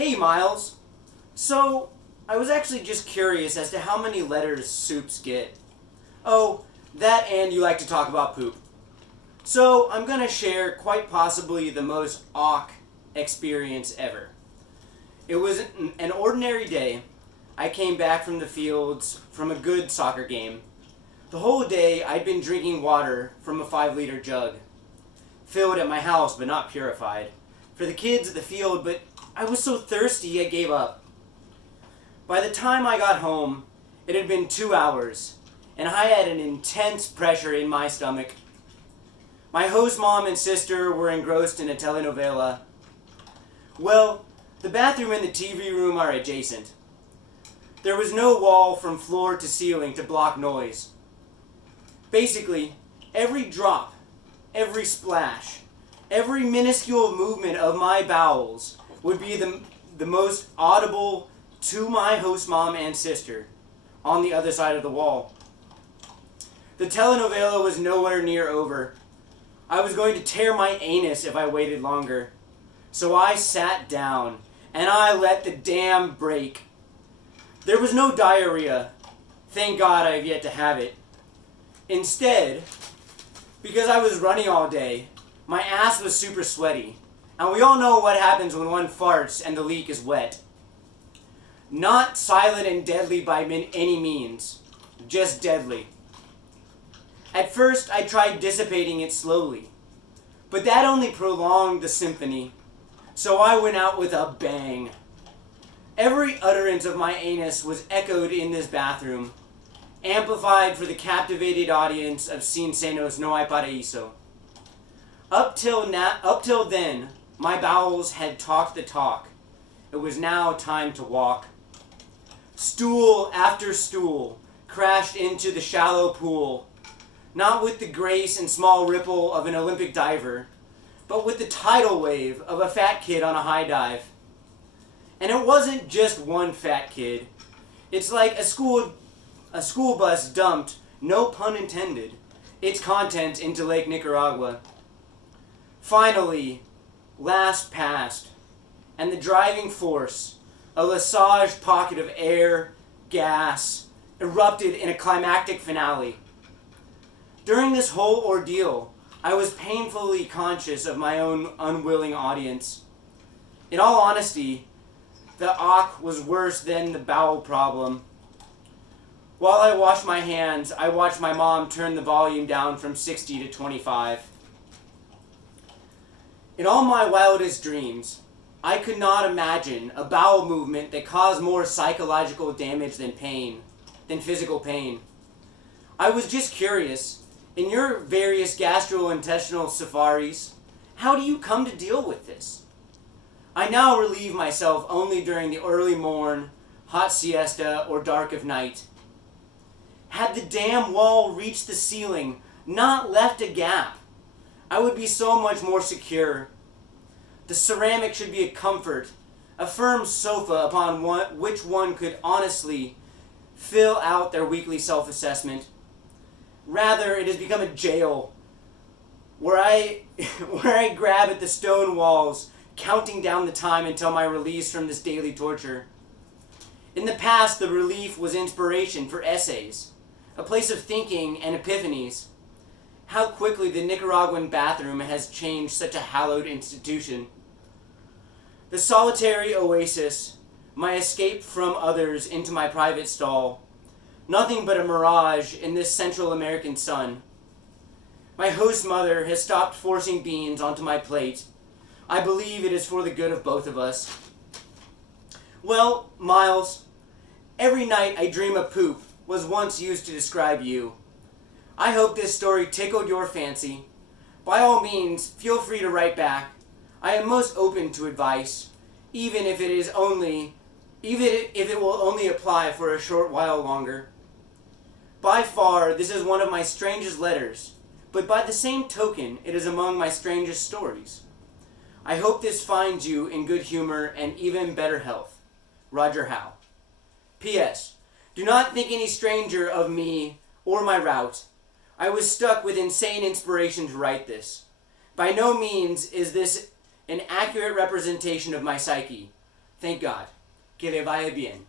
Hey, Miles. So, I was actually just curious as to how many letters soups get. Oh, that and you like to talk about poop. So, I'm gonna share quite possibly the most awk experience ever. It was an ordinary day. I came back from the fields from a good soccer game. The whole day I'd been drinking water from a 5-liter jug, filled at my house but not purified, for the kids at the field, but I was so thirsty I gave up. By the time I got home, it had been 2 hours, and I had an intense pressure in my stomach. My host mom and sister were engrossed in a telenovela. Well, the bathroom and the TV room are adjacent. There was no wall from floor to ceiling to block noise. Basically, every drop, every splash, every minuscule movement of my bowels would be the most audible to my host mom and sister on the other side of the wall. The telenovela was nowhere near over. I was going to tear my anus if I waited longer. So I sat down and I let the dam break. There was no diarrhea. Thank God I have yet to have it. Instead, because I was running all day, my ass was super sweaty. And we all know what happens when one farts and the leak is wet. Not silent and deadly by any means, just deadly. At first, I tried dissipating it slowly, but that only prolonged the symphony, so I went out with a bang. Every utterance of my anus was echoed in this bathroom, amplified for the captivated audience of Sin Senos No Hay Paraíso. Up till then, my bowels had talked the talk. It was now time to walk. Stool after stool crashed into the shallow pool, not with the grace and small ripple of an Olympic diver, but with the tidal wave of a fat kid on a high dive. And it wasn't just one fat kid. It's like a school bus dumped, no pun intended, its contents into Lake Nicaragua. Finally, last passed, and the driving force, a Lesage pocket of air, gas, erupted in a climactic finale. During this whole ordeal, I was painfully conscious of my own unwilling audience. In all honesty, the awk was worse than the bowel problem. While I washed my hands, I watched my mom turn the volume down from 60 to 25. In all my wildest dreams, I could not imagine a bowel movement that caused more psychological damage than physical pain. I was just curious, in your various gastrointestinal safaris, how do you come to deal with this? I now relieve myself only during the early morn, hot siesta, or dark of night. Had the dam wall reached the ceiling, not left a gap, I would be so much more secure. The ceramic should be a comfort, a firm sofa upon which one could honestly fill out their weekly self-assessment. Rather, it has become a jail, where I grab at the stone walls, counting down the time until my release from this daily torture. In the past, the relief was inspiration for essays, a place of thinking and epiphanies. How quickly the Nicaraguan bathroom has changed such a hallowed institution. The solitary oasis, my escape from others into my private stall, nothing but a mirage in this Central American sun. My host mother has stopped forcing beans onto my plate. I believe it is for the good of both of us. Well, Miles, every night I dream of poop was once used to describe you. I hope this story tickled your fancy. By all means, feel free to write back. I am most open to advice, even if it will only apply for a short while longer. By far, this is one of my strangest letters, but by the same token, it is among my strangest stories. I hope this finds you in good humor and even better health. Roger Howe. P.S. Do not think any stranger of me or my route. I was stuck with insane inspiration to write this. By no means is this an accurate representation of my psyche. Thank God. Que le vaya bien.